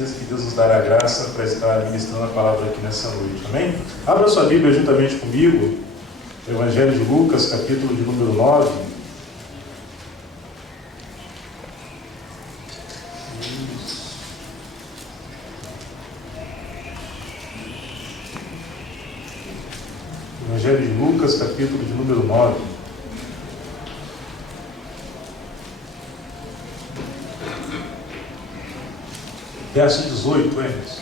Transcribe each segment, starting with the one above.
certeza que Deus nos dará graça para estar ministrando a palavra aqui nessa noite, amém? Abra sua Bíblia juntamente comigo, o Evangelho de Lucas, capítulo de número 9. Evangelho de Lucas, capítulo de número 9. Verso 18, Emerson.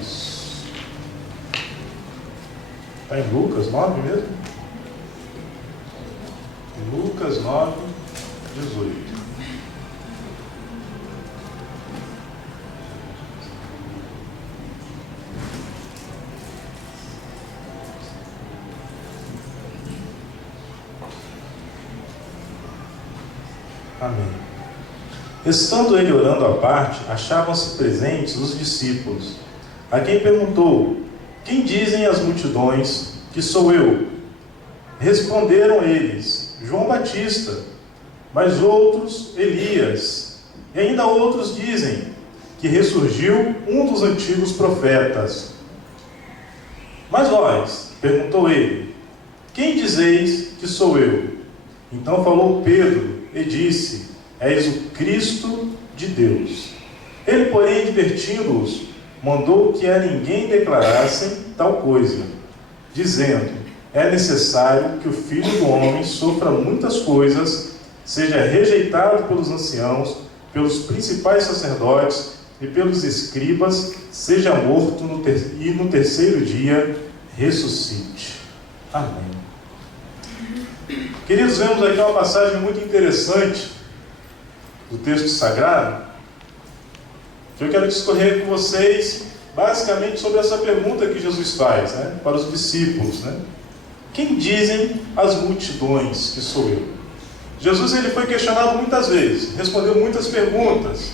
Isso. Está em Lucas 9 mesmo? Lucas 9, 18. Amém. Estando ele orando à parte, achavam-se presentes os discípulos, a quem perguntou: quem dizem as multidões que sou eu? Responderam eles: João Batista, mas outros Elias, e ainda outros dizem que ressurgiu um dos antigos profetas. Mas vós, perguntou ele, quem dizeis que sou eu? Então falou Pedro e disse: és o Cristo de Deus. Ele, porém, advertindo-os, mandou que a ninguém declarassem tal coisa, dizendo: é necessário que o Filho do Homem sofra muitas coisas, seja rejeitado pelos anciãos, pelos principais sacerdotes e pelos escribas, seja morto e no terceiro dia ressuscite. Amém. Queridos, vemos aqui uma passagem muito interessante do texto sagrado, que eu quero discorrer com vocês basicamente sobre essa pergunta que Jesus faz, para os discípulos, Quem dizem as multidões que sou eu? Jesus ele foi questionado muitas vezes, respondeu muitas perguntas,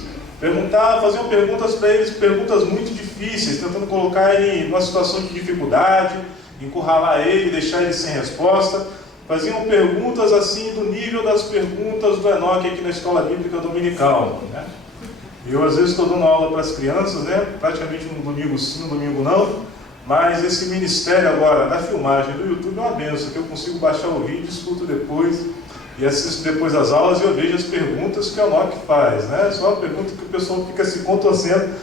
faziam perguntas para eles, perguntas muito difíceis, tentando colocar ele numa situação de dificuldade, encurralar ele, deixar ele sem resposta. Faziam perguntas assim do nível das perguntas do Enoque aqui na escola bíblica dominical. Eu às vezes estou dando aula para as crianças, praticamente no domingo sim, no domingo não, mas esse ministério agora da filmagem do YouTube é uma benção, que eu consigo baixar o vídeo, escuto depois e assisto depois as aulas e eu vejo as perguntas que o Enoque faz. Só uma pergunta que o pessoal fica se contorcendo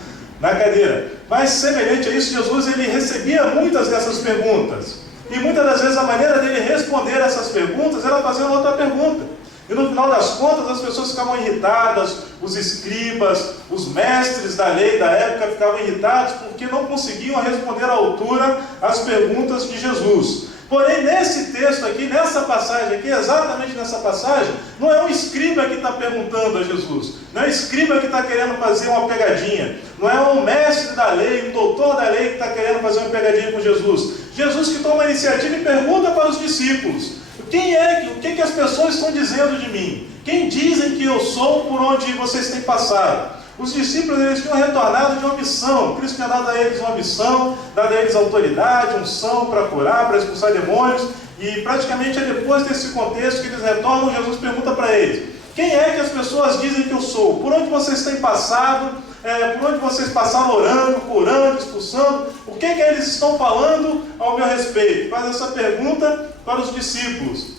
na cadeira. Mas semelhante a isso, Jesus ele recebia muitas dessas perguntas. E muitas das vezes a maneira dele responder essas perguntas era fazendo outra pergunta. E no final das contas as pessoas ficavam irritadas, os escribas, os mestres da lei da época ficavam irritados porque não conseguiam responder à altura as perguntas de Jesus. Porém, nesse texto aqui, nessa passagem aqui, exatamente nessa passagem, não é um escriba que está perguntando a Jesus, não é um escriba que está querendo fazer uma pegadinha, não é um mestre da lei, um doutor da lei que está querendo fazer uma pegadinha com Jesus. Jesus que toma a iniciativa e pergunta para os discípulos: o que as pessoas estão dizendo de mim? Quem dizem que eu sou por onde vocês têm passado? Os discípulos eles tinham retornado de uma missão. Cristo tinha dado a eles uma missão, dado a eles autoridade, unção para curar, para expulsar demônios. E praticamente é depois desse contexto que eles retornam, Jesus pergunta para eles: quem é que as pessoas dizem que eu sou? Por onde vocês têm passado? Por onde vocês passaram orando, curando, expulsando? O que eles estão falando ao meu respeito? Faz essa pergunta para os discípulos.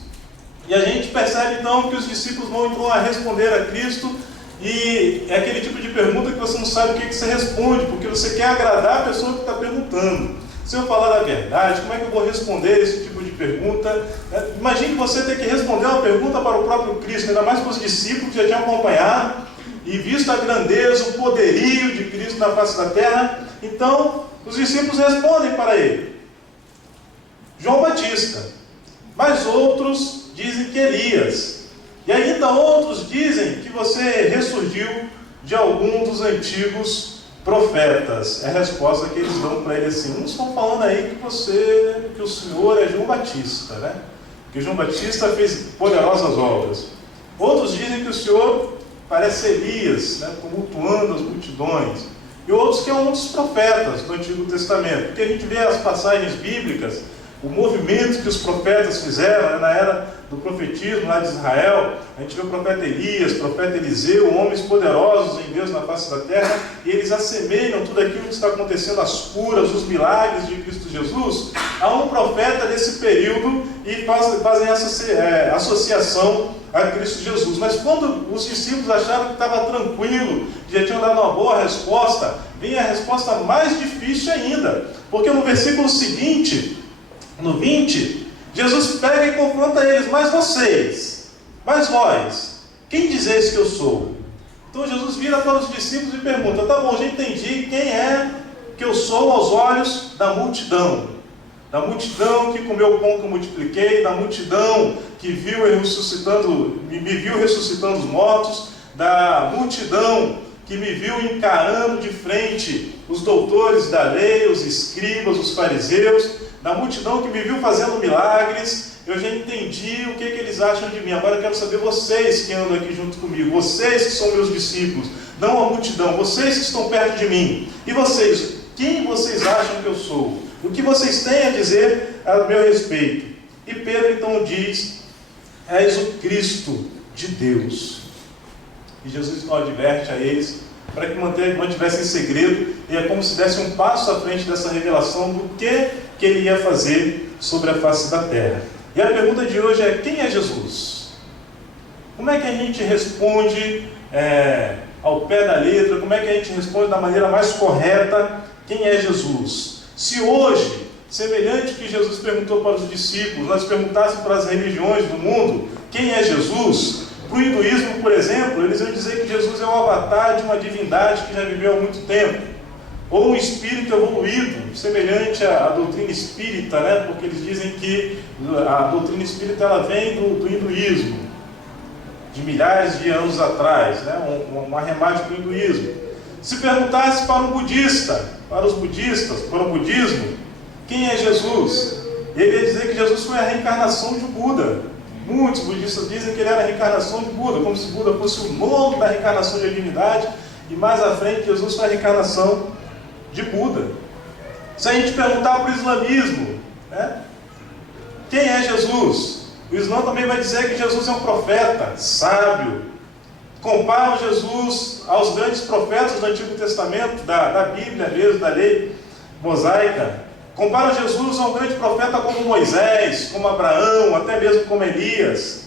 E a gente percebe então que os discípulos vão a responder a Cristo. E é aquele tipo de pergunta que você não sabe o que você responde, porque você quer agradar a pessoa que está perguntando. Se eu falar da verdade, como é que eu vou responder esse tipo de pergunta? Imagine você ter que responder uma pergunta para o próprio Cristo, ainda mais para os discípulos que já tinham acompanhado e visto a grandeza, o poderio de Cristo na face da terra. Então, os discípulos respondem para ele: João Batista, mas outros dizem que Elias. E ainda outros dizem que você ressurgiu de algum dos antigos profetas. É a resposta que eles dão para ele assim: uns estão falando aí que o Senhor é João Batista, Que João Batista fez poderosas obras. Outros dizem que o Senhor parece Elias, tumultuando as multidões. e outros que é um dos profetas do Antigo Testamento. Porque a gente vê as passagens bíblicas, o movimento que os profetas fizeram na era do profetismo lá de Israel. A gente vê o profeta Elias, o profeta Eliseu, homens poderosos em Deus na face da terra, e eles assemelham tudo aquilo que está acontecendo, as curas, os milagres de Cristo Jesus, a um profeta desse período, e fazem essa associação a Cristo Jesus. Mas quando os discípulos acharam que estava tranquilo, já tinham dado uma boa resposta, vem a resposta mais difícil ainda, porque no versículo seguinte, no 20, Jesus pega e confronta eles: mas vocês, mas vós, quem dizeis que eu sou? Então Jesus vira para os discípulos e pergunta: tá bom, já entendi quem é que eu sou aos olhos da multidão que comeu o pão que eu multipliquei, da multidão que viu eu ressuscitando, me viu ressuscitando os mortos, da multidão que me viu encarando de frente os doutores da lei, os escribas, os fariseus, da multidão que me viu fazendo milagres. Eu já entendi o que eles acham de mim. Agora eu quero saber vocês que andam aqui junto comigo, vocês que são meus discípulos, não a multidão, vocês que estão perto de mim. E vocês, quem vocês acham que eu sou? O que vocês têm a dizer a meu respeito? E Pedro então diz: és o Cristo de Deus. E Jesus então adverte a eles para que mantivessem segredo, e é como se desse um passo à frente dessa revelação do que ele ia fazer sobre a face da terra. E a pergunta de hoje é: quem é Jesus? Como é que a gente responde ao pé da letra? Como é que a gente responde da maneira mais correta quem é Jesus? Se hoje, semelhante que Jesus perguntou para os discípulos, nós perguntássemos para as religiões do mundo quem é Jesus, para o hinduísmo, por exemplo, eles iam dizer que Jesus é o avatar de uma divindade que já viveu há muito tempo, ou um espírito evoluído, semelhante à doutrina espírita, né? Porque eles dizem que a doutrina espírita ela vem do hinduísmo, de milhares de anos atrás, né? Um arremate do hinduísmo. Se perguntasse para um budista, para os budistas, para o budismo, quem é Jesus? Ele ia dizer que Jesus foi a reencarnação de Buda. Muitos budistas dizem que ele era a reencarnação de Buda, como se Buda fosse o nome da reencarnação de divindade, e mais à frente Jesus foi a reencarnação de Buda. Se a gente perguntar para o islamismo, né, quem é Jesus? O Islã também vai dizer que Jesus é um profeta, sábio. Comparam Jesus aos grandes profetas do Antigo Testamento, da Bíblia mesmo, da lei mosaica. Comparam Jesus a um grande profeta como Moisés, como Abraão, até mesmo como Elias,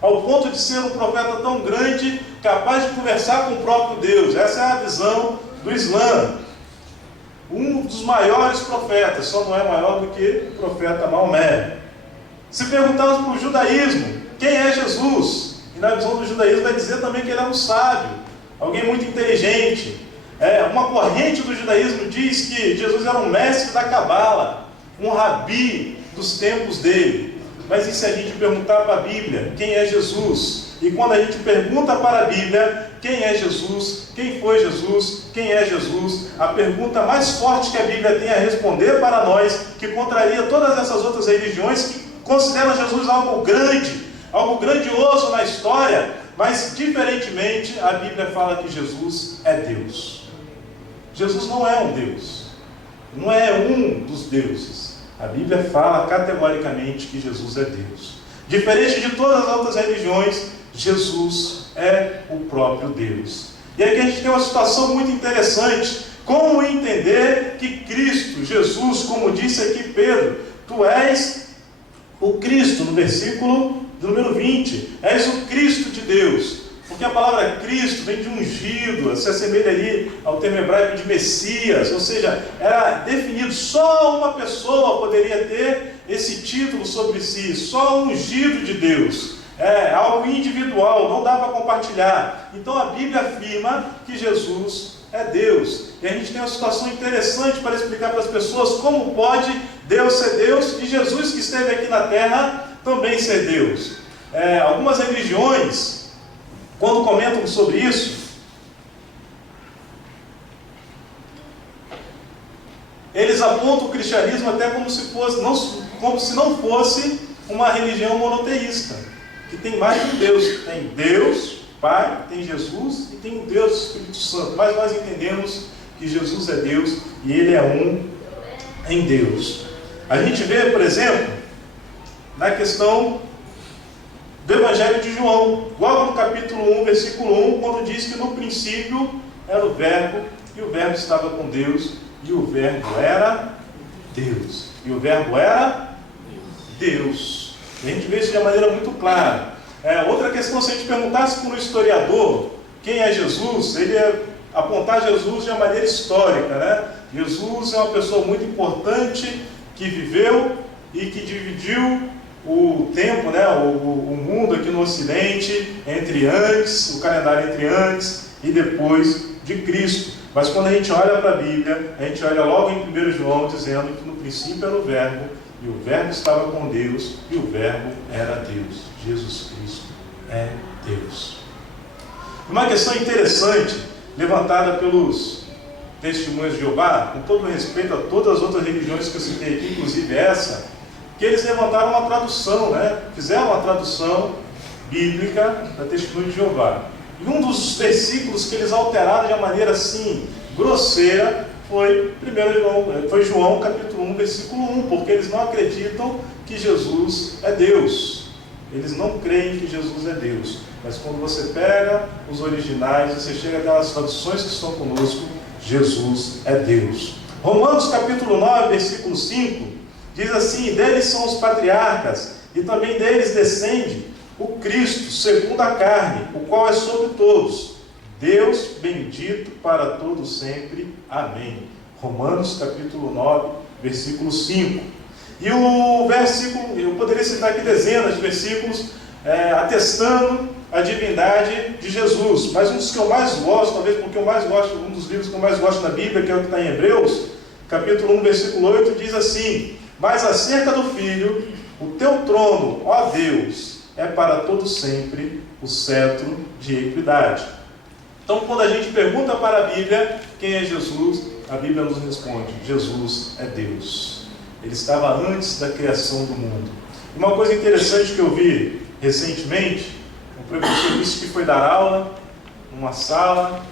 ao ponto de ser um profeta tão grande, capaz de conversar com o próprio Deus. Essa é a visão do Islã. Um dos maiores profetas, só não é maior do que o profeta Maomé. Se perguntarmos para o judaísmo, quem é Jesus? E na visão do judaísmo vai dizer também que ele era um sábio, alguém muito inteligente. Uma corrente do judaísmo diz que Jesus era um mestre da Cabala, um rabi dos tempos dele. Mas e se a gente perguntar para a Bíblia, quem é Jesus? E quando a gente pergunta para a Bíblia, quem é Jesus? Quem foi Jesus? Quem é Jesus? A pergunta mais forte que a Bíblia tem a responder para nós, que contraria todas essas outras religiões que consideram Jesus algo grande, algo grandioso na história, mas diferentemente a Bíblia fala que Jesus é Deus. Jesus não é um Deus, não é um dos deuses. A Bíblia fala categoricamente que Jesus é Deus. Diferente de todas as outras religiões, Jesus é o próprio Deus. E aqui a gente tem uma situação muito interessante. Como entender que Cristo, Jesus, como disse aqui Pedro, tu és o Cristo, no versículo número 20, és o Cristo de Deus. Porque a palavra Cristo vem de ungido, se assemelha ali ao termo hebraico de Messias, ou seja, era definido, só uma pessoa poderia ter esse título sobre si, só o ungido de Deus. É algo individual, não dá para compartilhar. Então a Bíblia afirma que Jesus é Deus. E a gente tem uma situação interessante para explicar para as pessoas como pode Deus ser Deus e Jesus que esteve aqui na terra também ser Deus. Algumas religiões, quando comentam sobre isso, eles apontam o cristianismo até como se não fosse uma religião monoteísta, que tem mais de um Deus. Tem Deus Pai, tem Jesus e tem o Deus, o Espírito Santo. Mas nós entendemos que Jesus é Deus e Ele é um em Deus. A gente vê, por exemplo, na questão do Evangelho de João, logo no capítulo 1, versículo 1, quando diz que no princípio era o Verbo, e o Verbo estava com Deus, e o Verbo era Deus. E o Verbo era Deus. E a gente vê isso de uma maneira muito clara. Outra questão, se a gente perguntasse para um historiador quem é Jesus, ele ia apontar Jesus de uma maneira histórica, né? Jesus é uma pessoa muito importante que viveu e que dividiu o tempo, né, o mundo aqui no Ocidente, entre antes, o calendário entre antes e depois de Cristo. Mas quando a gente olha para a Bíblia, a gente olha logo em 1 João dizendo que no princípio era o Verbo, e o Verbo estava com Deus, e o Verbo era Deus. Jesus Cristo é Deus. Uma questão interessante, levantada pelos Testemunhas de Jeová, com todo respeito a todas as outras religiões que eu citei aqui, inclusive essa, que eles levantaram uma tradução, né? Fizeram uma tradução bíblica da Testemunha de Jeová. E um dos versículos que eles alteraram de uma maneira assim, grosseira, foi João capítulo 1, versículo 1, porque eles não acreditam que Jesus é Deus. Eles não creem que Jesus é Deus. Mas quando você pega os originais, você chega aquelas traduções que estão conosco, Jesus é Deus. Romanos capítulo 9, versículo 5, diz assim: deles são os patriarcas, e também deles descende o Cristo, segundo a carne, o qual é sobre todos, Deus bendito para todos sempre. Amém. Romanos capítulo 9, versículo 5. E o versículo, eu poderia citar aqui dezenas de versículos atestando a divindade de Jesus, mas um dos que eu mais gosto, talvez porque eu mais gosto, um dos livros que eu mais gosto na Bíblia, que é o que está em Hebreus, capítulo 1, versículo 8, diz assim: mas acerca do Filho, o teu trono, ó Deus, é para todo sempre o cetro de equidade. Então, quando a gente pergunta para a Bíblia quem é Jesus, a Bíblia nos responde: Jesus é Deus. Ele estava antes da criação do mundo. Uma coisa interessante que eu vi recentemente, um professor disse que foi dar aula numa sala,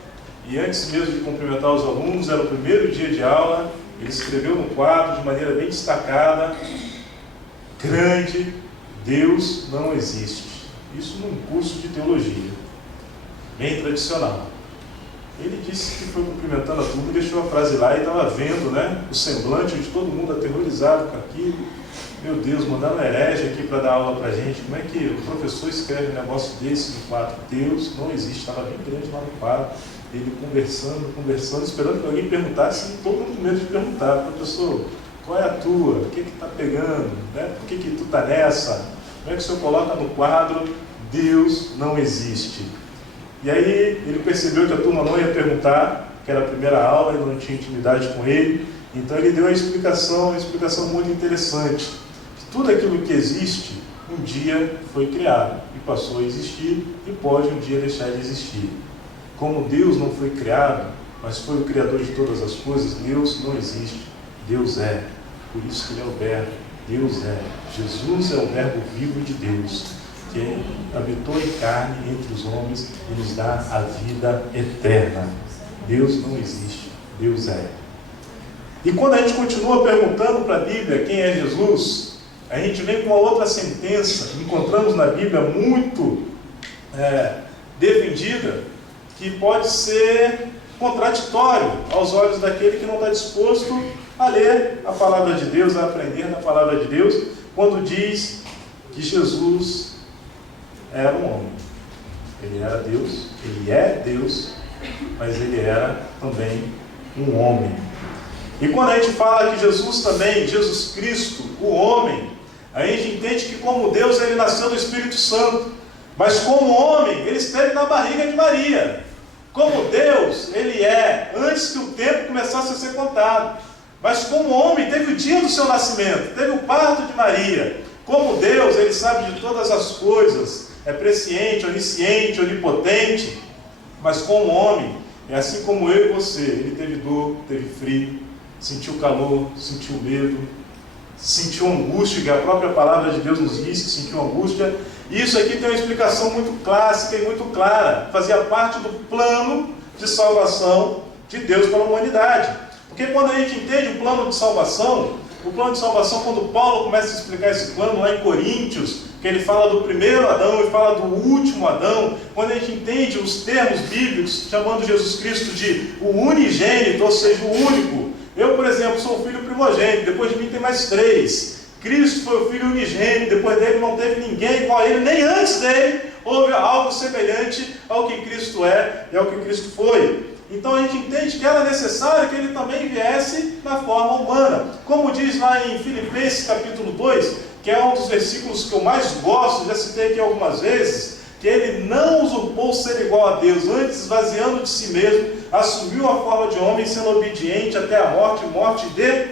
e antes mesmo de cumprimentar os alunos, era o primeiro dia de aula, ele escreveu no quadro de maneira bem destacada, grande: Deus não existe. Isso num curso de teologia, bem tradicional. Ele disse que foi cumprimentando a turma, deixou a frase lá e estava vendo, né, o semblante de todo mundo aterrorizado com aquilo. Meu Deus, mandaram um herege aqui para dar aula para a gente. Como é que o professor escreve um negócio desse no quadro? Deus não existe. Estava bem grande lá no quadro. Ele conversando, esperando que alguém perguntasse, e todo mundo com medo de perguntar: professor, qual é a tua? O que está pegando? Né? Por que tu está nessa? Como é que o senhor coloca no quadro: Deus não existe? E aí ele percebeu que a turma não ia perguntar, que era a primeira aula, ele não tinha intimidade com ele. Então ele deu uma explicação muito interessante. Que tudo aquilo que existe, um dia foi criado e passou a existir e pode um dia deixar de existir. Como Deus não foi criado, mas foi o Criador de todas as coisas, Deus não existe, Deus é. Por isso que Ele é o Verbo, Deus é. Jesus é o Verbo vivo de Deus, que habitou em carne entre os homens e nos dá a vida eterna. Deus não existe, Deus é. E quando a gente continua perguntando para a Bíblia quem é Jesus, a gente vem com uma outra sentença, encontramos na Bíblia muito defendida, que pode ser contraditório aos olhos daquele que não está disposto a ler a palavra de Deus, a aprender na palavra de Deus, quando diz que Jesus era um homem. Ele era Deus, ele é Deus, mas ele era também um homem. E quando a gente fala que Jesus também, Jesus Cristo, o homem, a gente entende que como Deus ele nasceu do Espírito Santo, mas como homem ele esteve na barriga de Maria. Como Deus ele é antes que o tempo começasse a ser contado, mas como homem teve o dia do seu nascimento, teve o parto de Maria. Como Deus ele sabe de todas as coisas, é presciente, onisciente, onipotente, mas como homem, é assim como eu e você, ele teve dor, teve frio, sentiu calor, sentiu medo, sentiu angústia, que a própria palavra de Deus nos diz que sentiu angústia, Isso aqui tem uma explicação muito clássica e muito clara. Fazia parte do plano de salvação de Deus para a humanidade. Porque quando a gente entende o plano de salvação, quando Paulo começa a explicar esse plano lá em Coríntios, que ele fala do primeiro Adão e fala do último Adão, quando a gente entende os termos bíblicos, chamando Jesus Cristo de o unigênito, ou seja, o único. Eu, por exemplo, sou o filho primogênito, depois de mim tem mais 3. Cristo foi o filho unigênito, depois dele não teve ninguém igual a ele, nem antes dele houve algo semelhante ao que Cristo é e ao que Cristo foi. Então a gente entende que era necessário que ele também viesse na forma humana. Como diz lá em Filipenses capítulo 2, que é um dos versículos que eu mais gosto, já citei aqui algumas vezes, que ele não usurpou ser igual a Deus, antes esvaziando de si mesmo, assumiu a forma de homem, sendo obediente até a morte, morte de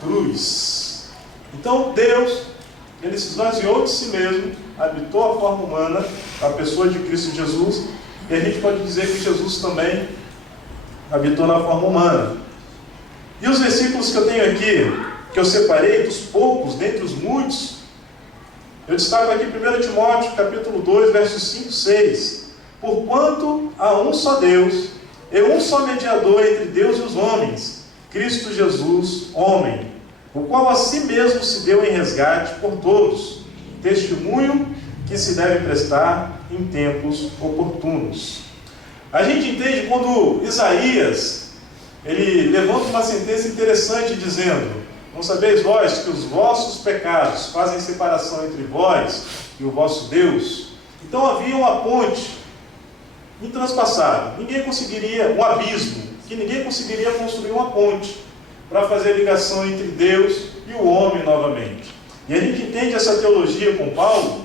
cruz. Então Deus, ele se esvaziou de si mesmo, habitou a forma humana, a pessoa de Cristo Jesus, e a gente pode dizer que Jesus também habitou na forma humana. E os versículos que eu tenho aqui, que eu separei dos poucos, dentre os muitos, eu destaco aqui 1 Timóteo, capítulo 2, versos 5 e 6. Porquanto há um só Deus, e um só mediador entre Deus e os homens, Cristo Jesus, homem, o qual a si mesmo se deu em resgate por todos, testemunho que se deve prestar em tempos oportunos. A gente entende quando Isaías, ele levanta uma sentença interessante dizendo: não sabeis vós que os vossos pecados fazem separação entre vós e o vosso Deus? Então havia uma ponte intranspassada. Ninguém conseguiria, um abismo, que ninguém conseguiria construir uma ponte para fazer ligação entre Deus e o homem novamente. E a gente entende essa teologia com Paulo,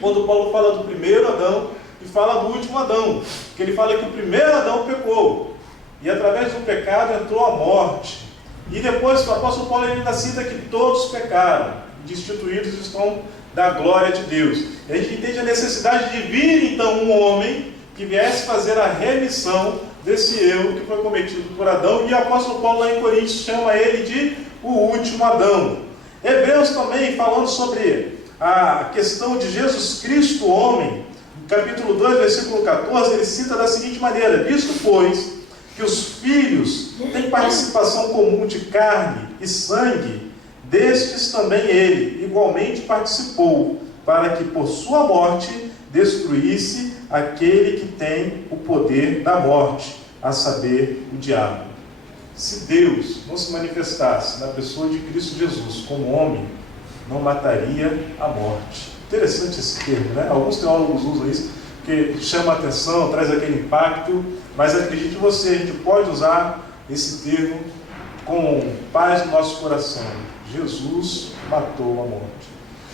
quando Paulo fala do primeiro Adão e fala do último Adão, que ele fala que o primeiro Adão pecou, e através do pecado entrou a morte. E depois o apóstolo Paulo ainda cita que todos pecaram, destituídos estão da glória de Deus. E a gente entende a necessidade de vir então um homem que viesse fazer a remissão desse erro que foi cometido por Adão, e o apóstolo Paulo lá em Coríntios chama ele de o último Adão. Hebreus também, falando sobre a questão de Jesus Cristo, homem, no capítulo 2, versículo 14, ele cita da seguinte maneira: visto, pois, que os filhos têm participação comum de carne e sangue, destes também ele igualmente participou, para que por sua morte destruísse aquele que tem o poder da morte, a saber, o diabo. Se Deus não se manifestasse na pessoa de Cristo Jesus como homem, não mataria a morte. Interessante esse termo, né? Alguns teólogos usam isso, porque chama a atenção, traz aquele impacto, mas acredite você, a gente pode usar esse termo com paz no nosso coração. Jesus matou a morte.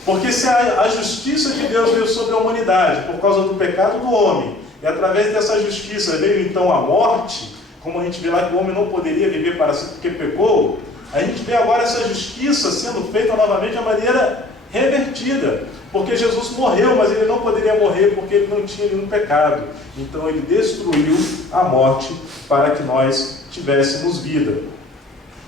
Porque se a justiça de Deus veio sobre a humanidade por causa do pecado do homem, e através dessa justiça veio então a morte, como a gente vê lá que o homem não poderia viver para si porque pecou, a gente vê agora essa justiça sendo feita novamente de maneira revertida. Porque Jesus morreu, mas ele não poderia morrer porque ele não tinha nenhum pecado. Então ele destruiu a morte para que nós tivéssemos vida.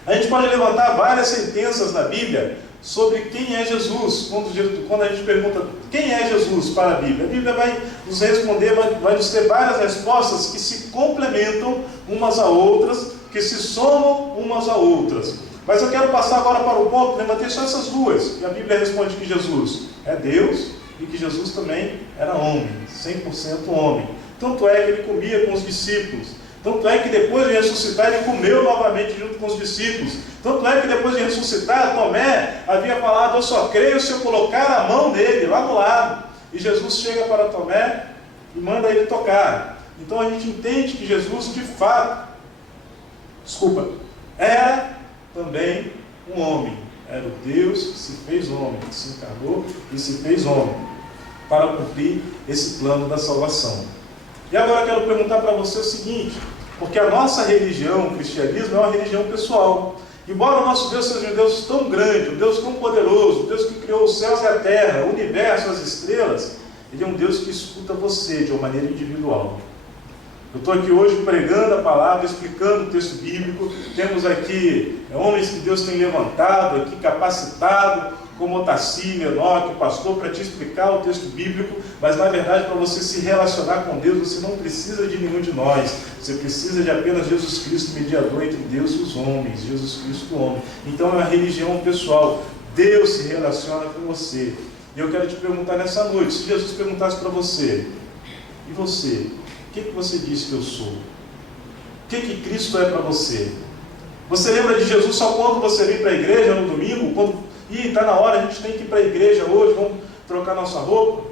A gente pode levantar várias sentenças na Bíblia sobre quem é Jesus. Quando a gente pergunta quem é Jesus para a Bíblia vai nos responder, vai nos ter várias respostas que se complementam umas a outras, que se somam umas a outras. Mas eu quero passar agora para o ponto, levantei só essas duas, que a Bíblia responde que Jesus é Deus e que Jesus também era homem, 100% homem. Tanto é que ele comia com os discípulos. Tanto é que depois de ressuscitar, ele comeu novamente junto com os discípulos. Tanto é que depois de ressuscitar, Tomé havia falado: eu só creio se eu colocar a mão nele, lá do lado. E Jesus chega para Tomé e manda ele tocar. Então a gente entende que Jesus, de fato, era também um homem. Era o Deus que se fez homem, que se encarnou e se fez homem, para cumprir esse plano da salvação. E agora eu quero perguntar para você o seguinte, porque a nossa religião, o cristianismo, é uma religião pessoal. Embora o nosso Deus seja um Deus tão grande, um Deus tão poderoso, um Deus que criou os céus e a terra, o universo, as estrelas, ele é um Deus que escuta você de uma maneira individual. Eu estou aqui hoje pregando a palavra, explicando o texto bíblico. Temos aqui homens que Deus tem levantado, aqui capacitado, como Otacília, Enoque, o pastor, para te explicar o texto bíblico, mas na verdade para você se relacionar com Deus, você não precisa de nenhum de nós, você precisa de apenas Jesus Cristo, mediador entre Deus e os homens, Jesus Cristo o homem. Então é uma religião pessoal, Deus se relaciona com você. E eu quero te perguntar nessa noite, se Jesus perguntasse para você, e você, o que você diz que eu sou? O que Cristo é para você? Você lembra de Jesus só quando você vem para a igreja no domingo? Quando está na hora, a gente tem que ir para a igreja hoje, vamos trocar nossa roupa?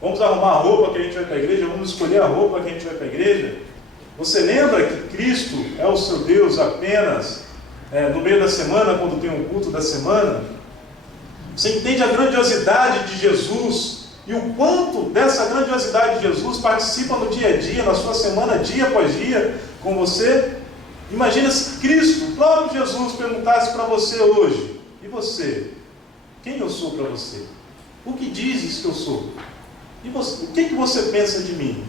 Vamos arrumar a roupa que a gente vai para a igreja? Vamos escolher a roupa que a gente vai para a igreja? Você lembra que Cristo é o seu Deus apenas no meio da semana, quando tem um culto da semana? Você entende a grandiosidade de Jesus e o quanto dessa grandiosidade de Jesus participa no dia a dia, na sua semana, dia após dia, com você? Imagina se Cristo, o próprio Jesus, perguntasse para você hoje: e você? Quem eu sou para você? O que dizes que eu sou? E você, o que você pensa de mim?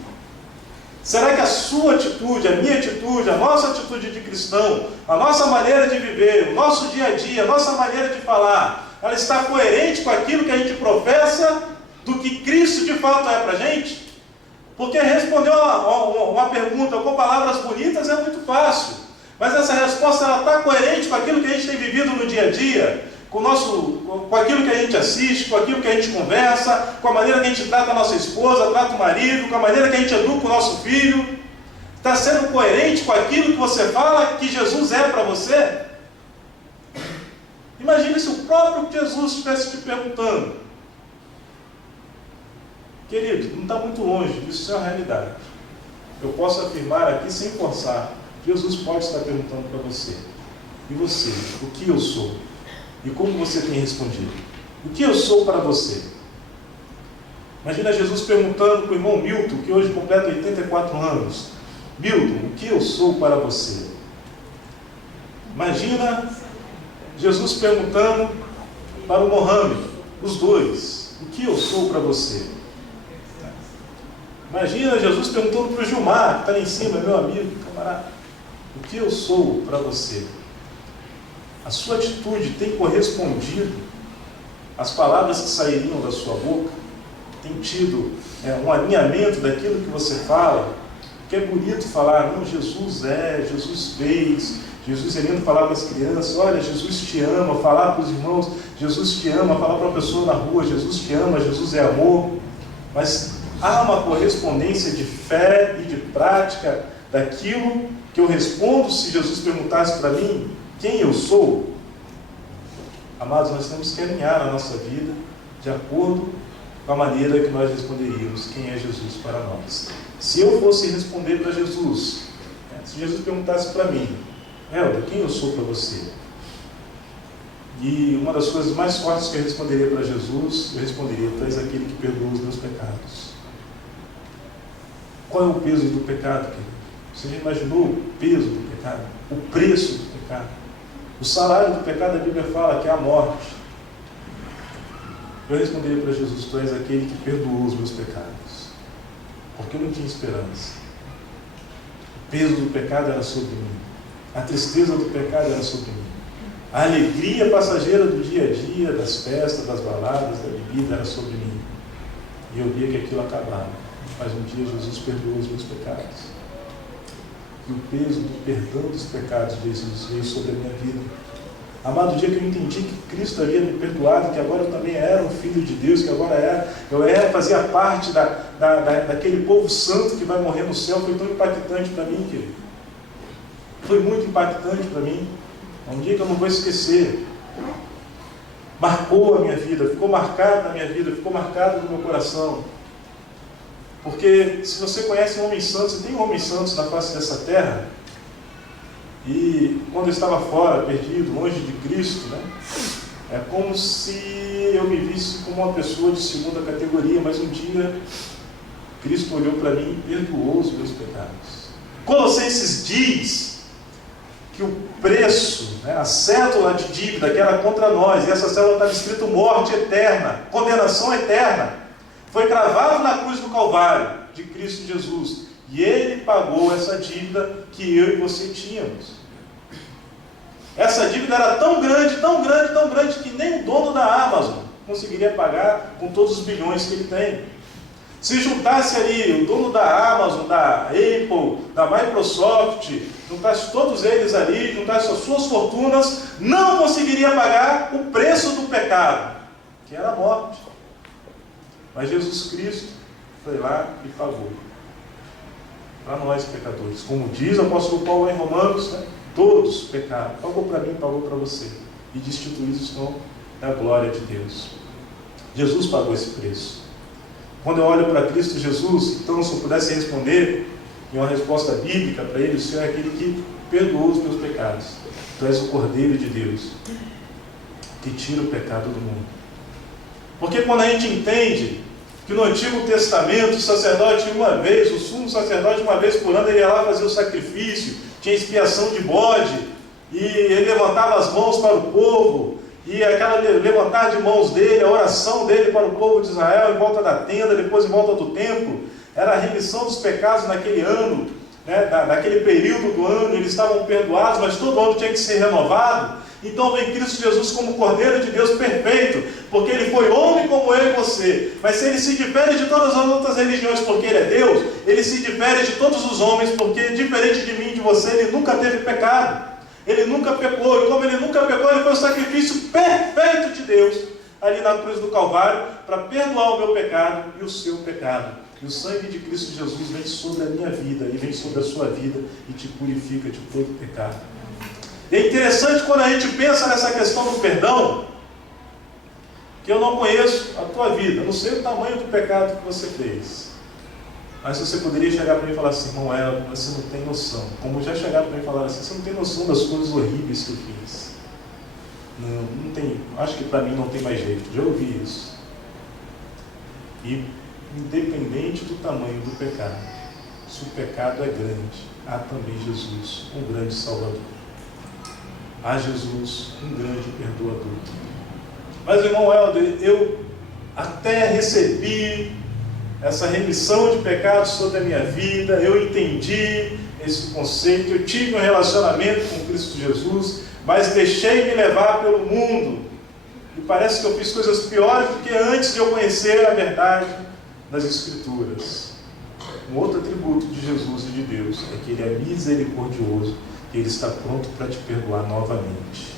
Será que a sua atitude, a minha atitude, a nossa atitude de cristão, a nossa maneira de viver, o nosso dia a dia, a nossa maneira de falar, ela está coerente com aquilo que a gente professa, do que Cristo de fato é para a gente? Porque responder uma pergunta com palavras bonitas é muito fácil, mas essa resposta está coerente com aquilo que a gente tem vivido no dia a dia, com aquilo que a gente assiste, com aquilo que a gente conversa, com a maneira que a gente trata a nossa esposa, trata o marido, com a maneira que a gente educa o nosso filho. Está sendo coerente com aquilo que você fala que Jesus é para você? Imagine se o próprio Jesus estivesse te perguntando. Querido, não está muito longe, isso é uma realidade. Eu posso afirmar aqui sem forçar, Jesus pode estar perguntando para você: e você, o que eu sou? E como você tem respondido? O que eu sou para você? Imagina Jesus perguntando para o irmão Milton, que hoje completa 84 anos: Milton, o que eu sou para você? Imagina Jesus perguntando para o Mohamed, os dois: o que eu sou para você? Imagina Jesus perguntando para o Gilmar, que está lá em cima, meu amigo, camarada: o que eu sou para você? A sua atitude tem correspondido às palavras que sairiam da sua boca? Tem tido um alinhamento daquilo que você fala? Porque é bonito falar: não, Jesus Jesus fez, Jesus é lindo falar para as crianças: olha, Jesus te ama, falar para os irmãos: Jesus te ama, falar para a pessoa na rua: Jesus te ama, Jesus é amor. Mas há uma correspondência de fé e de prática daquilo que eu respondo se Jesus perguntasse para mim quem eu sou? Amados, nós temos que alinhar a nossa vida de acordo com a maneira que nós responderíamos quem é Jesus para nós. Se eu fosse responder para Jesus, se Jesus perguntasse para mim: Helder, quem eu sou para você? E uma das coisas mais fortes que eu responderia para Jesus, eu responderia: tu és aquele que perdoa os meus pecados. Qual é o peso do pecado, querido? Você já imaginou o peso do pecado? O preço do pecado? O salário do pecado, a Bíblia fala que é a morte. Eu responderia para Jesus: tu és aquele que perdoou os meus pecados. Porque eu não tinha esperança. O peso do pecado era sobre mim. A tristeza do pecado era sobre mim. A alegria passageira do dia a dia, das festas, das baladas, da bebida, era sobre mim. E eu via que aquilo acabava. Mas um dia Jesus perdoou os meus pecados. E o peso do perdão dos pecados de Jesus veio sobre a minha vida. Amado, o dia que eu entendi que Cristo havia me perdoado, que agora eu também era um filho de Deus, que agora fazia parte daquele povo santo que vai morrer no céu, foi tão impactante para mim, querido. Foi muito impactante para mim. É um dia que eu não vou esquecer. Marcou a minha vida, ficou marcado na minha vida, ficou marcado no meu coração. Porque se você conhece homens santos, e tem homens santos na face dessa terra, e quando eu estava fora, perdido, longe de Cristo, é como se eu me visse como uma pessoa de segunda categoria, mas um dia Cristo olhou para mim e perdoou os meus pecados. Colossenses diz que o preço, a cédula de dívida que era contra nós, e essa cédula estava escrito morte eterna, condenação eterna, foi cravado na cruz do Calvário de Cristo Jesus. E Ele pagou essa dívida que eu e você tínhamos. Essa dívida era tão grande, tão grande, tão grande, que nem o dono da Amazon conseguiria pagar com todos os bilhões que ele tem. Se juntasse ali o dono da Amazon, da Apple, da Microsoft, juntasse todos eles ali, juntasse as suas fortunas, não conseguiria pagar o preço do pecado, que era a morte. Mas Jesus Cristo foi lá e pagou. Para nós pecadores. Como diz o apóstolo Paulo em Romanos, né? Todos pecaram. Pagou para mim, pagou para você. E destituídos estão da glória de Deus. Jesus pagou esse preço. Quando eu olho para Cristo Jesus, então se eu pudesse responder em uma resposta bíblica para ele, o Senhor é aquele que perdoou os meus pecados. Tu és o Cordeiro de Deus, que tira o pecado do mundo. Porque quando a gente entende que no Antigo Testamento o sacerdote o sumo sacerdote uma vez por ano, ele ia lá fazer o sacrifício, tinha expiação de bode, e ele levantava as mãos para o povo, e aquela levantar de mãos dele, a oração dele para o povo de Israel em volta da tenda, depois em volta do templo, era a remissão dos pecados naquele ano, né, naquele período do ano, eles estavam perdoados, mas todo ano tinha que ser renovado. Então vem Cristo Jesus como Cordeiro de Deus perfeito, porque ele foi homem como eu e você. Mas se ele se difere de todas as outras religiões porque ele é Deus, ele se difere de todos os homens, porque diferente de mim e de você, ele nunca teve pecado. Ele nunca pecou, e como ele nunca pecou, ele foi o sacrifício perfeito de Deus, ali na cruz do Calvário, para perdoar o meu pecado e o seu pecado. E o sangue de Cristo Jesus vem sobre a minha vida, e vem sobre a sua vida, e te purifica de todo pecado. E é interessante quando a gente pensa nessa questão do perdão, que eu não conheço a tua vida, eu não sei o tamanho do pecado que você fez. Mas você poderia chegar para mim e falar assim, irmão, você não tem noção. Como já chegaram para mim e falaram assim, você não tem noção das coisas horríveis que eu fiz. Não tem, acho que para mim não tem mais jeito, já ouvi isso. E independente do tamanho do pecado, se o pecado é grande, há também Jesus, um grande Salvador. Há Jesus, um grande perdoador. Mas, irmão Helder, eu até recebi essa remissão de pecados sobre a minha vida, eu entendi esse conceito, eu tive um relacionamento com Cristo Jesus, mas deixei-me levar pelo mundo. E parece que eu fiz coisas piores do que antes de eu conhecer a verdade das Escrituras. Um outro atributo de Jesus e de Deus é que Ele é misericordioso, e Ele está pronto para te perdoar novamente.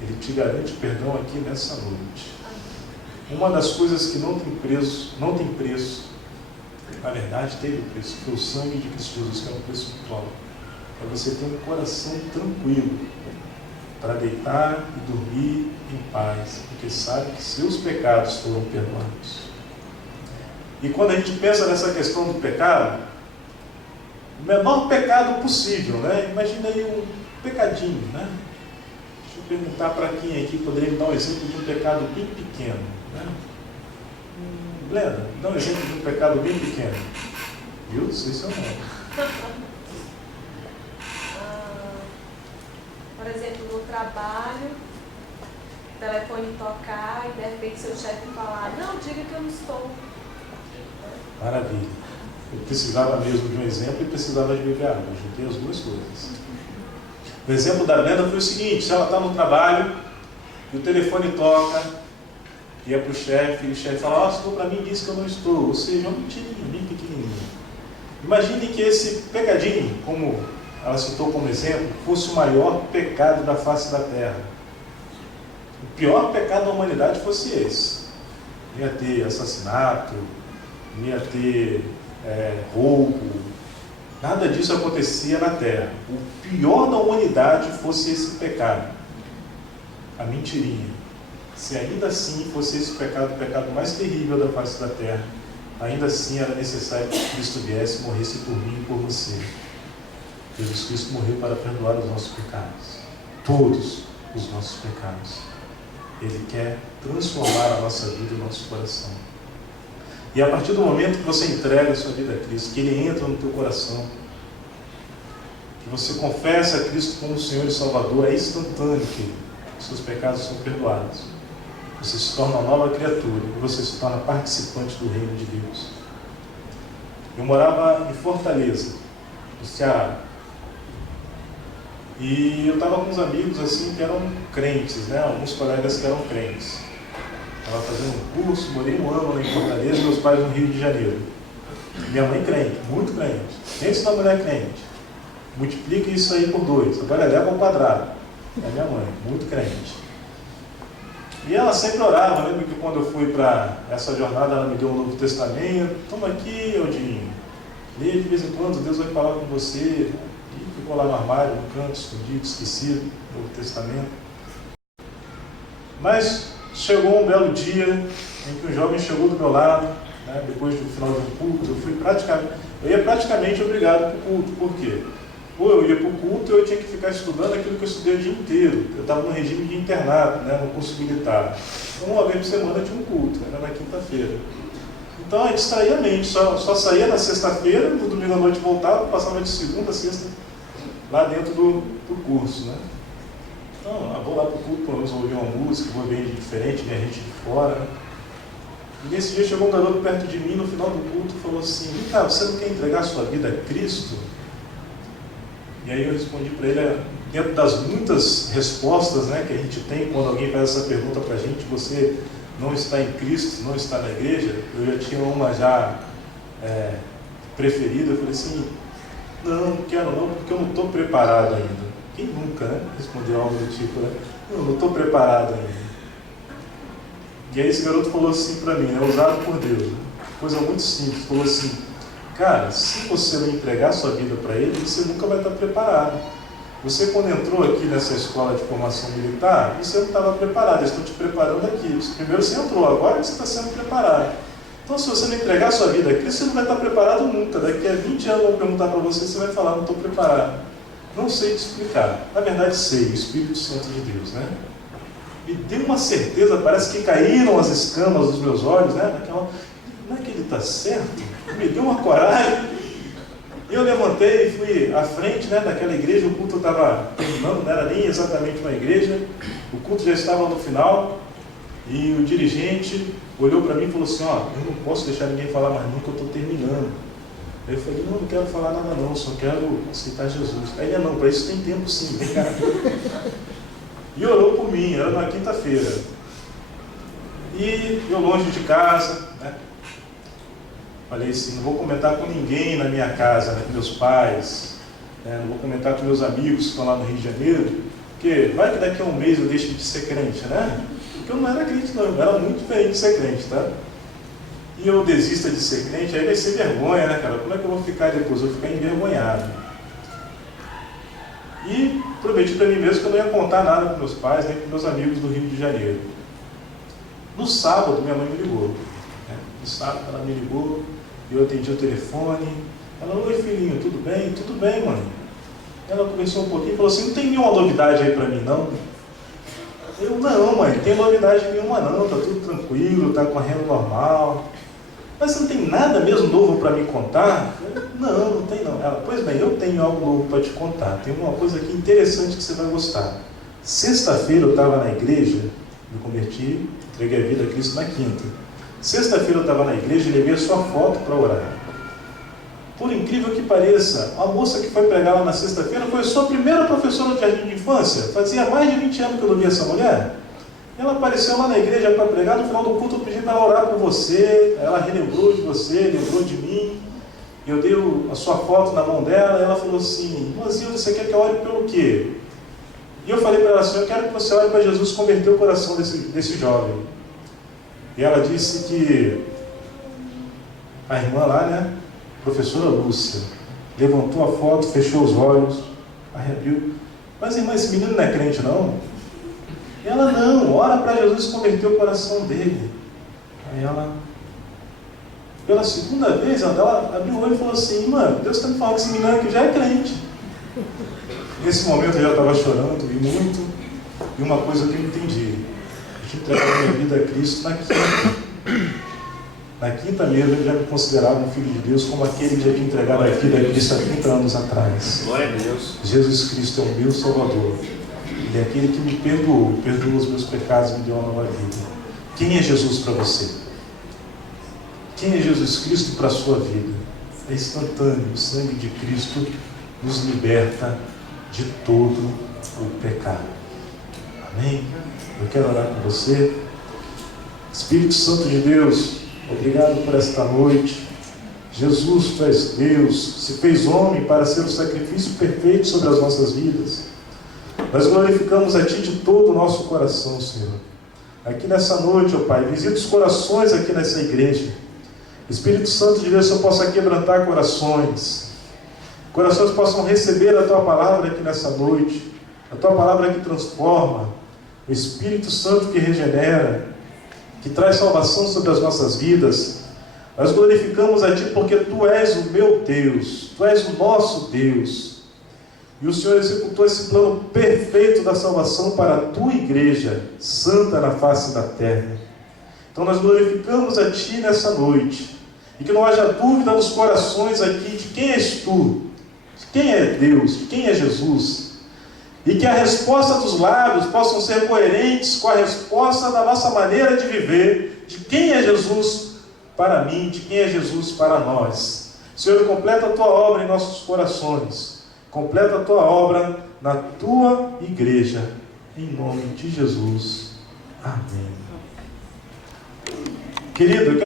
Ele te garante perdão aqui nessa noite. Uma das coisas que não tem preço, na verdade teve preço, foi o sangue de Cristo Jesus, que é um preço próprio, para você ter um coração tranquilo, para deitar e dormir em paz, porque sabe que seus pecados foram perdoados. E quando a gente pensa nessa questão do pecado, o menor pecado possível, né? Imagina aí um pecadinho, né? Deixa eu perguntar para quem aqui poderia me dar um exemplo de um pecado bem pequeno, né? Glenda, dá um exemplo de um pecado bem pequeno. Viu? Vocês são não. Por exemplo, no trabalho, o telefone tocar e de repente seu chefe falar, não, diga que eu não estou. Maravilha. Eu precisava mesmo de um exemplo e precisava de beber água. Eu juntei as duas coisas. O exemplo da Glenda foi o seguinte: se ela está no trabalho e o telefone toca, e é para o chefe, e o chefe fala, estou para mim e diz que eu não estou. Ou seja, um mentirinho, bem pequenininho. Imagine que esse pecadinho, como ela citou como exemplo, fosse o maior pecado da face da terra. O pior pecado da humanidade fosse esse. Não ia ter assassinato, não ia ter roubo, nada disso acontecia na terra. O pior da humanidade fosse esse pecado, a mentirinha. Se ainda assim fosse esse pecado, o pecado mais terrível da face da terra, ainda assim era necessário que Cristo viesse e morresse por mim e por você. Jesus Cristo morreu para perdoar os nossos pecados, todos os nossos pecados. Ele quer transformar a nossa vida e o nosso coração. E a partir do momento que você entrega a sua vida a Cristo, que Ele entra no teu coração, que você confessa a Cristo como Senhor e Salvador, é instantâneo que os seus pecados são perdoados. Você se torna uma nova criatura e você se torna participante do reino de Deus. Eu morava em Fortaleza, no Ceará. E eu estava com uns amigos assim que eram crentes, né? Alguns colegas que eram crentes. Estava fazendo um curso, morei um ano lá em Fortaleza, meus pais no Rio de Janeiro. Minha mãe crente, muito crente. Pense na mulher crente. Multiplique isso aí por 2. Agora leva ao quadrado. É minha mãe, muito crente. E ela sempre orava. Eu lembro que quando eu fui para essa jornada, ela me deu um Novo Testamento. Toma aqui, Eudinho. Leia de vez em quando, Deus vai falar com você. E ficou lá no armário, no canto, escondido, esquecido, Novo Testamento. Mas chegou um belo dia em que um jovem chegou do meu lado, né, depois do final de um culto. Eu ia praticamente obrigado para o culto. Por quê? Ou eu ia para o culto e eu tinha que ficar estudando aquilo que eu estudei o dia inteiro. Eu estava no regime de internato, né, no curso militar. Então, uma vez por semana tinha um culto, era na quinta-feira. Então, eu distraía a mente, só saía na sexta-feira, no domingo à noite voltava, passava de segunda a sexta lá dentro do curso, né? Então, eu vou lá para o culto, pelo menos ouvir uma música, vou ver gente diferente, ver gente de fora, né? E nesse dia chegou um garoto perto de mim, no final do culto, e falou assim: vem cá, você não quer entregar a sua vida a Cristo? E aí eu respondi para ele, dentro das muitas respostas, né, que a gente tem quando alguém faz essa pergunta para a gente: você não está em Cristo, não está na igreja? Eu já tinha uma preferida. Eu falei assim: não quero não, porque eu não estou preparado ainda. Quem nunca, né? Respondeu algo do tipo, né? Eu não estou preparado ainda. E aí esse garoto falou assim para mim, né, usado por Deus, né? Coisa muito simples, falou assim: cara, se você não entregar a sua vida para Ele, você nunca vai estar preparado. Você, quando entrou aqui nessa escola de formação militar, você não estava preparado, eles estão te preparando aqui. Primeiro você entrou, agora você está sendo preparado. Então, se você não entregar a sua vida aqui, você não vai estar preparado nunca. Daqui a 20 anos vão perguntar para você, você vai falar: não estou preparado. Não sei te explicar. Na verdade, sei, o Espírito Santo de Deus, né? Me deu uma certeza, parece que caíram as escamas dos meus olhos, né? Não é que ele está certo? Me deu uma coragem. E eu levantei e fui à frente, né, daquela igreja. O culto estava terminando, não era nem exatamente uma igreja. O culto já estava no final. E o dirigente olhou para mim e falou assim: ó, eu não posso deixar ninguém falar mais nunca, eu estou terminando. Aí eu falei: não quero falar nada não, só quero aceitar Jesus. Aí ele: não, para isso tem tempo sim, vem cá. E orou por mim, era na quinta-feira. E eu longe de casa, né? Falei assim: não vou comentar com ninguém na minha casa, né, com meus pais, né, não vou comentar com meus amigos que estão lá no Rio de Janeiro, porque vai que daqui a um mês eu deixo de ser crente, né? Porque eu não era crente não, eu era muito diferente de ser crente, tá? E eu desista de ser crente, aí vai ser vergonha, né, cara? Como é que eu vou ficar depois? Eu vou ficar envergonhado. E prometi para mim mesmo que eu não ia contar nada para meus pais, nem para meus amigos do Rio de Janeiro. No sábado, minha mãe me ligou. Né? No sábado, ela me ligou, eu atendi o telefone. Ela: oi filhinho, tudo bem? Tudo bem, mãe. Ela conversou um pouquinho e falou assim: não tem nenhuma novidade aí para mim, não? Eu: não, mãe, não tem novidade nenhuma não, tá tudo tranquilo, tá correndo normal. Mas você não tem nada mesmo novo para me contar? Eu: não tem não. Ela: pois bem, eu tenho algo novo para te contar. Tem uma coisa aqui interessante que você vai gostar. Sexta-feira eu estava na igreja, me converti, entreguei a vida a Cristo na quinta. Sexta-feira eu estava na igreja e levei a sua foto para orar. Por incrível que pareça, a moça que foi pregar lá na sexta-feira foi a sua primeira professora de jardim de infância. Fazia mais de 20 anos que eu não via essa mulher. Ela apareceu lá na igreja para pregar. No final do culto eu pedi para ela orar por você. Ela relembrou de você, lembrou de mim. Eu dei a sua foto na mão dela e ela falou assim: irmãzinha, você quer que eu ore pelo quê? E eu falei para ela assim: eu quero que você ore para Jesus converter o coração desse jovem. E ela disse que a irmã lá, né, professora Lúcia, levantou a foto, fechou os olhos, arrepiou. Mas irmã, esse menino não é crente não? E ela: não, ora para Jesus converter o coração dele. Aí ela, pela segunda vez, ela abriu o olho e falou assim: irmã, Deus está me falando que esse menino aqui já é crente. Nesse momento eu já estava chorando, e muito, e uma coisa que eu entendi: eu tinha entregado minha vida a Cristo na quinta. Na quinta mesmo eu já me considerava um filho de Deus, como aquele que já tinha entregado a vida a Cristo há 30 anos atrás. Glória a Deus. Jesus Cristo é o meu Salvador. Ele é aquele que me perdoou os meus pecados e me deu uma nova vida. Quem é Jesus para você? Quem é Jesus Cristo para a sua vida? É instantâneo. O sangue de Cristo nos liberta de todo o pecado. Amém? Eu quero orar com você. Espírito Santo de Deus, obrigado por esta noite. Jesus, Tu és Deus, se fez homem para ser o sacrifício perfeito sobre as nossas vidas. Nós glorificamos a Ti de todo o nosso coração, Senhor. Aqui nessa noite, ó Pai, visita os corações aqui nessa igreja. Espírito Santo de Deus, que eu possa quebrantar corações. Corações possam receber a Tua palavra aqui nessa noite. A Tua palavra que transforma. O Espírito Santo que regenera, que traz salvação sobre as nossas vidas. Nós glorificamos a Ti porque Tu és o meu Deus, Tu és o nosso Deus. E o Senhor executou esse plano perfeito da salvação para a Tua igreja, santa na face da terra. Então nós glorificamos a Ti nessa noite. E que não haja dúvida nos corações aqui de quem és Tu, de quem é Deus, de quem é Jesus. E que a resposta dos lábios possam ser coerentes com a resposta da nossa maneira de viver, de quem é Jesus para mim, de quem é Jesus para nós. Senhor, completa a Tua obra em nossos corações. Completa a Tua obra na Tua igreja. Em nome de Jesus. Amém. Querido,